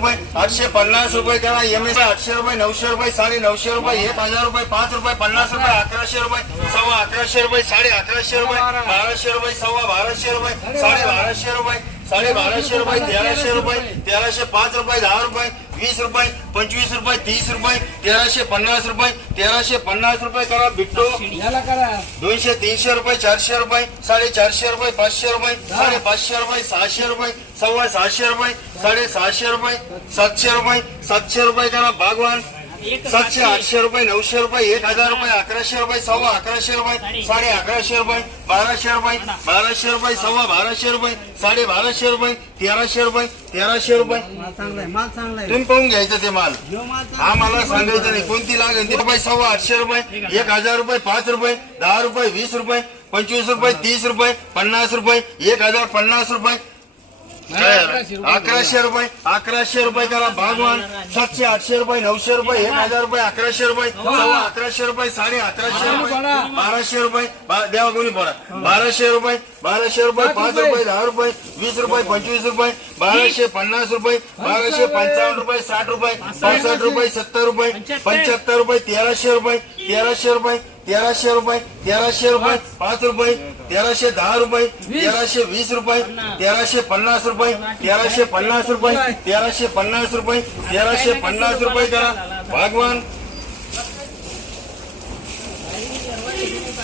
रुपये आठशे पन्नास रुपये करा एम एस आठशे रुपये नऊशे रुपये साडे नऊशे रुपये एक हजार रुपये पाच रुपये पन्नास रुपये अकराशे रुपये सव्वा अकराशे रुपये साडे अकराशे रुपये बाराशे रुपये सव्वा बाराशे रुपये साडे बाराशे रुपये साडे बाराशे रुपये तेराशे रुपये तेराशे पाच रुपये दहा रुपये वीस रुपये पंचवीस रुपये तीस रुपये तेराशे पन्नास रुपये तेराशे पन्नास रुपये करा बिट्टो. याला करा. दोनशे तीनशे रुपये चारशे रुपये साडेचारशे रुपये पाचशे रुपये साडेपाचशे रुपये सहाशे रुपये सव्वा सहाशे रुपये साडेसहाशे रुपये सातशे रुपये सातशे रुपये करा बागवान. सातशे आठशे रुपये नऊशे रुपये एक हजार रुपये अकराशे रुपये सव्वा अकराशे रुपये साडे अकराशे रुपये बाराशे रुपये बाराशे रुपये सव्वा बाराशे रुपये साडे बाराशे रुपये तेराशे रुपये तेराशे रुपये. माल चांगला आहे माल चांगला आहे. तुम्ही पाहून घ्यायचं ते माल. हा मला सांगायचं नाही कोणती लागेल ते रुपये सव्वा आठशे रुपये एक हजार रुपये पाच रुपये दहा रुपये वीस रुपये पंचवीस रुपये तीस रुपये पन्नास रुपये एक हजार पन्नास रुपये? अकराशे रुपये. अकराशे रुपये करा. भागवान सातशे आठशे रुपये नऊशे रुपये एक हजार रुपये अकराशे रुपये सव्वा अकराशे रुपये साडे अकराशे रुपये बाराशे रुपये द्यावा कोणी बोला बाराशे रुपये बाराशे रुपये पाच रुपये. दहा रुपये वीस रुपये पंचवीस रुपये बाराशे पन्नास रुपये बाराशे पंचावन्न रुपये साठ रुपये पासष्ट रुपये सत्तर रुपये पंच्याहत्तर रुपये तेराशे रुपये तेराशे रुपये तेराशे रुपये तेराशे रुपये पाच रुपये तेराशे दहा रुपये तेराशे वीस रुपये तेराशे पन्नास रुपये तेराशे पन्नास रुपये तेराशे पन्नास रुपये तेराशे पन्नास रुपये करा. भागवान.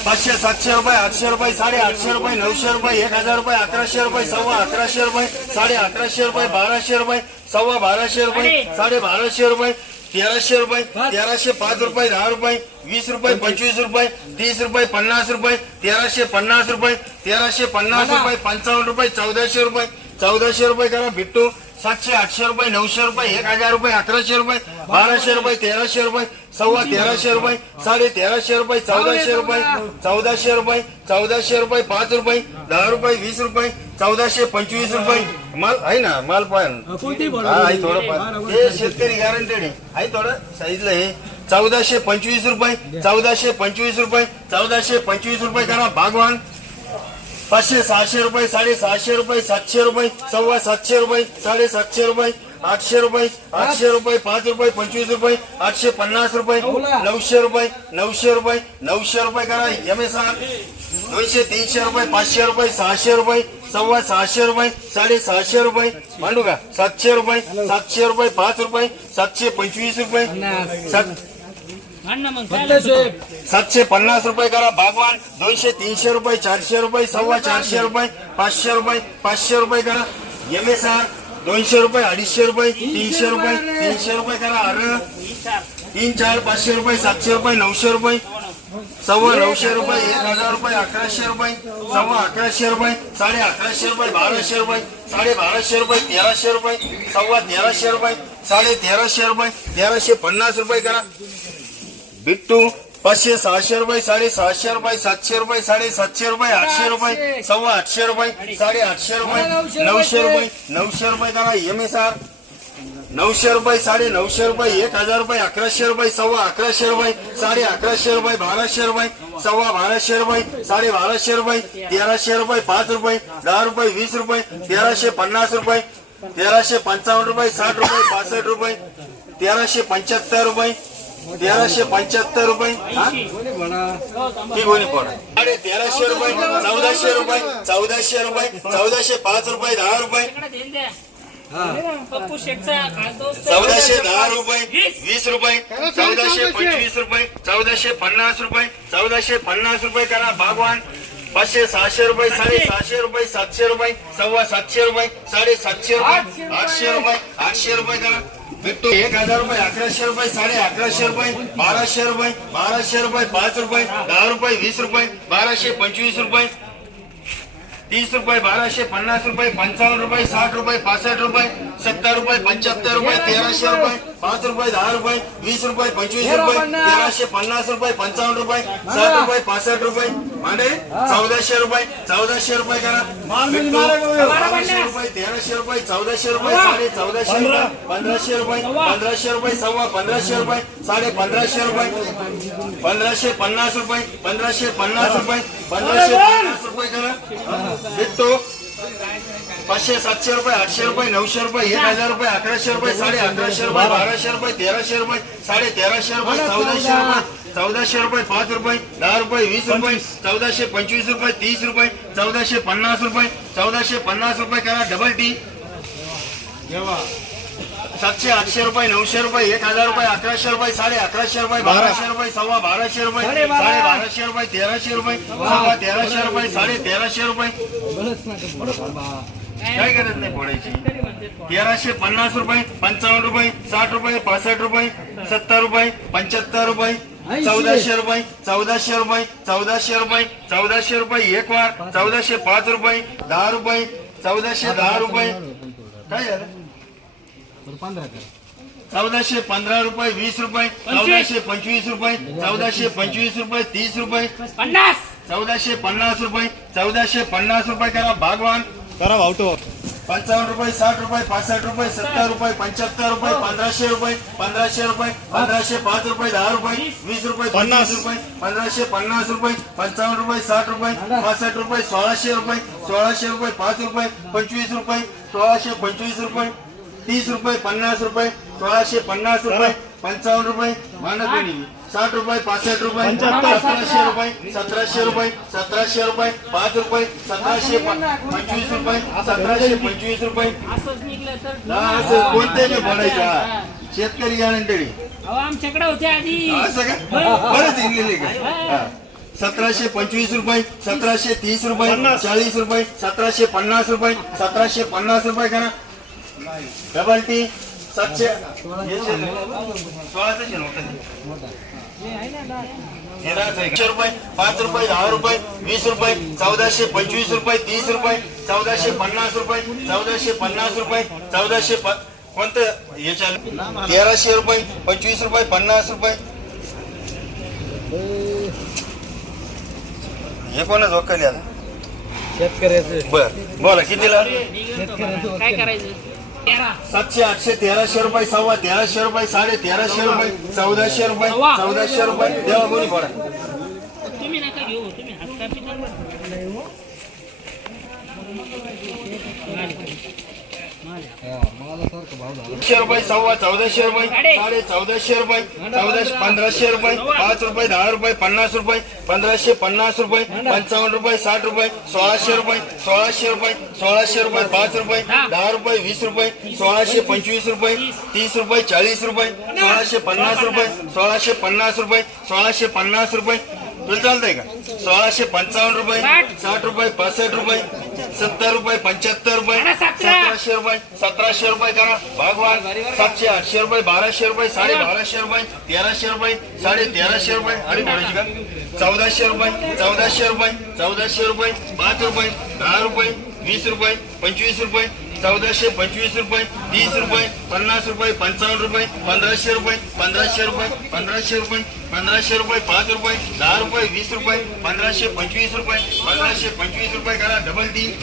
पाचशे सातशे रुपये आठशे रुपये साडे आठशे रुपये नऊशे रुपये एक हजार रुपये अकराशे रुपये सव्वा अकराशे रुपये साडे अकराशे रुपये बाराशे रुपये सव्वा बाराशे रुपये साडे बाराशे रुपये तेराशे रुपये तेराशे पाच रुपये दहा रुपये वीस रुपये पंचवीस. रुपये तीस रुपये पन्नास रुपये तेराशे पन्नास रुपये तेराशे पन्नास रुपये पंचावन्न रुपये चौदाशे रुपये चौदाशे रुपये करा बिट्टू सातशे आठशे रुपये नऊशे रुपये एक हजार रुपये अकराशे रुपये बाराशे रुपये तेराशे रुपये सव्वा तेराशे रुपये साडे तेराशे रुपये चौदाशे रुपये चौदाशे रुपये चौदाशे रुपये पाच रुपये दहा रुपये वीस रुपये चौदाशे पंचवीस रुपये. माल आहे ना माल पण. आहे थोडं पण हे शेतकरी गॅरंटेड आहे. थोडं साईजला हे. चौदाशे पंचवीस रुपये चौदाशे पंचवीस रुपये चौदाशे पंचवीस रुपये करा भागवान पाचशे सहाशे रुपये साडे सहाशे रुपये सातशे रुपये सव्वा सातशे रुपये साडे सातशे रुपये आठशे रुपये आठशे रुपये पाच रुपये पंचवीस रुपये आठशे पन्नास रुपये नऊशे रुपये नऊशे रुपये नऊशे रुपये करा. एम एस आर दोनशे तीनशे रुपये पाचशे रुपये सहाशे रुपये सव्वा सहाशे रुपये साडे सहाशे रुपये. मांडू का? सातशे रुपये सातशे रुपये पाच रुपये सातशे पंचवीस रुपये सात सातशे पन्नास रुपये करा बागवान दोनशे तीनशे रुपये चारशे रुपये सव्वा चारशे रुपये पाचशे रुपये पाचशे रुपये करा. एम एस आर दोनशे रुपये अडीचशे रुपये तीनशे रुपये तीनशे रुपये करा. अरे तीन चार पाचशे रुपये सातशे रुपये नऊशे रुपये सव्वा नऊशे रुपये एक हजार रुपये अकराशे रुपये सव्वा अकराशे रुपये साडे अकराशे रुपये बाराशे रुपये साडे बाराशे रुपये तेराशे रुपये सव्वा तेराशे रुपये साडे तेराशे रुपये तेराशे पन्नास रुपये करा. बिट्टू पाचशे सहाशे रुपये साडे सहाशे रुपये सातशे रुपये साडे सातशे रुपये आठशे रुपये सव्वा आठशे रुपये साडे आठशे रुपये नऊशे रुपये. नऊशे रुपये करा एम एस आर नऊशे रुपये साडे नऊशे रुपये एक हजार रुपये अकराशे रुपये सव्वा अकराशे रुपये साडे अकराशे रुपये बाराशे रुपये सव्वा बाराशे रुपये साडे बाराशे रुपये तेराशे रुपये पाच रुपये दहा रुपये वीस रुपये तेराशे पन्नास रुपये तेराशे पंचावन्न रुपये साठ रुपये पासष्ट रुपये तेराशे पंच्याहत्तर रुपये तेराशे पंच्याहत्तर रुपये. ती कोणी पडा साडे तेराशे रुपये चौदाशे रुपये चौदाशे रुपये चौदाशे पाच रुपये दहा रुपये. चौदाशे दहा रुपये वीस रुपये चौदाशे पंचवीस रुपये चौदाशे पन्नास रुपये चौदाशे पन्नास रुपये करा भगवान पाचशे सहाशे रुपये साडे सहाशे रुपये सातशे रुपये सव्वा सातशे रुपये साडे सातशे रुपये आठशे रुपये. आठशे रुपये करा. भेटतो एक हजार रुपये अकराशे रुपये साडे अकराशे रुपये बाराशे रुपये बाराशे रुपये पाच रुपये दहा रुपये वीस रुपये बाराशे पंचवीस रुपये तीस रुपये बाराशे पन्नास रुपये पंचावन्न रुपये साठ रुपये पासष्ट रुपये सत्तर रुपये पंच्याहत्तर रुपये तेराशे रुपये पाच रुपये दहा रुपये वीस रुपये पंचवीस रुपये तेराशे पन्नास रुपये पंचावन्न रुपये साठ रुपये पासष्ट रुपये. माने चौदाशे रुपये चौदाशे रुपये करा. बाराशे रुपये तेराशे रुपये चौदाशे रुपये साडे चौदाशे रुपये पंधराशे रुपये पंधराशे रुपये सव्वा पंधराशे रुपये साडे पंधराशे रुपये. पंधराशे पन्नास रुपये पंधराशे पन्नास रुपये पंधराशे पन्नास रुपये करा. बिट्टू पाचशे सातशे रुपये आठशे रुपये नऊशे रुपये एक हजार रुपये अकराशे रुपये साडे अकराशे रुपये बाराशे रुपये तेराशे रुपये साडे तेराशे रुपये चौदाशे रुपये चौदाशे रुपये पाच रुपये दहा रुपये वीस रुपये चौदाशे पंचवीस रुपये तीस रुपये चौदाशे पन्नास रुपये चौदाशे पन्नास रुपये करा डबल टी सातशे आठशे रुपये नऊशे रुपये एक हजार रुपये अकराशे रुपये साडे अकराशे रुपये बाराशे रुपये सव्वा बाराशे रुपये साडे बाराशे रुपये तेराशे रुपये सव्वा तेराशे रुपये साडे तेराशे रुपये. काय गरज नाही पडायची? तेराशे पन्नास रुपये पंचावन्न रुपये साठ रुपये पासष्ट रुपये सत्तर रुपये पंच्याहत्तर रुपये चौदाशे रुपये चौदाशे रुपये चौदाशे रुपये चौदाशे रुपये एक वार चौदाशे पाच रुपये दहा रुपये चौदाशे दहा रुपये. काय झालं? चौदाशे पंधरा रुपये वीस रुपये चौदाशे पंचवीस रुपये चौदाशे पंचवीस रुपये तीस रुपये. पन्नास. चौदाशे पन्नास रुपये चौदाशे पन्नास रुपये करा भागवान. करा भावतो पंचावन्न रुपये साठ रुपये पासष्ट रुपये सत्तर रुपये पंच्याहत्तर रुपये पंधराशे रुपये पंधराशे रुपये पंधराशे पाच रुपये दहा रुपये वीस. रुपये पन्नास. रुपये पंधराशे पन्नास रुपये पंचावन्न रुपये साठ रुपये पासष्ट रुपये सोळाशे रुपये सोळाशे रुपये पाच रुपये पंचवीस रुपये सोळाशे पंचवीस रुपये तीस रुपये पन्नास रुपये सोळाशे पन्नास रुपये पंचावन्न रुपये. मानक साठ रुपये पासष्ट रुपये. सतराशे रुपये सतराशे रुपये सतराशे रुपये पाच रुपये सतराशे पंचवीस रुपये सतराशे पंचवीस रुपये. असंच निघलं तर असं कोणते बोलायचा शेतकरी गॅरंटेडी अहो आमच्याकडे होते आधी. असं का? बरंच इंग्लिश का? हा. सतराशे पंचवीस रुपये सतराशे तीस रुपये. चाळीस रुपये सतराशे पन्नास रुपये सतराशे पन्नास रुपये करा डबल टी सातशे सोळाशे नव्हतं तेराशे रुपये पाच रुपये दहा रुपये वीस रुपये चौदाशे पंचवीस रुपये तीस रुपये चौदाशे पन्नास रुपये चौदाशे पन्नास रुपये चौदाशे कोणतं याच्या तेराशे रुपये पंचवीस रुपये पन्नास रुपये. हे कोणाच वकली आता? शेतकऱ्याचं. बर बोला कितीला? काय करायचं सातशे आठशे तेराशे रुपये सव्वा तेराशे रुपये साडे तेराशे रुपये चौदाशे रुपये सव्वा. चौदाशे रुपये देवा कोणी पडा तुम्ही नका घेऊ तुम्ही हात कापी एकशे रुपये सव्वा चौदाशे रुपये साडे. चौदाशे रुपये चौदाशे पंधराशे रुपये पाच रुपये दहा रुपये पन्नास रुपये पंधराशे पन्नास रुपये पंचावन्न रुपये साठ रुपये सोळाशे रुपये सोळाशे रुपये सोळाशे रुपये पाच रुपये दहा रुपये वीस रुपये सोळाशे पंचवीस रुपये तीस रुपये चाळीस रुपये सोळाशे पन्नास रुपये सोळाशे पन्नास रुपये सोळाशे पन्नास रुपये. तुला चालतंय का? सोळाशे पंचावन्न रुपये साठ रुपये पासष्ट रुपये सत्तर रुपये पंच्याहत्तर रुपये अरे रुपये सतराशे रुपये करा. भगवान सातशे आठशे रुपये बाराशे रुपये साडे बाराशे रुपये तेराशे रुपये साडे तेराशे रुपये आणि का? चौदाशे रुपये चौदाशे रुपये चौदाशे रुपये पाच रुपये दहा रुपये वीस रुपये पंचवीस रुपये चौदाशे पंचवीस रुपये तीस रुपये पन्नास रुपये पंचावन्न रुपये पंधराशे रुपये पंधराशे रुपये पंधराशे रुपये पंधराशे रुपये पाच रुपये दहा रुपये वीस रुपये पंधराशे पंचवीस रुपये पंधराशे पंचवीस रुपये करा. Double D.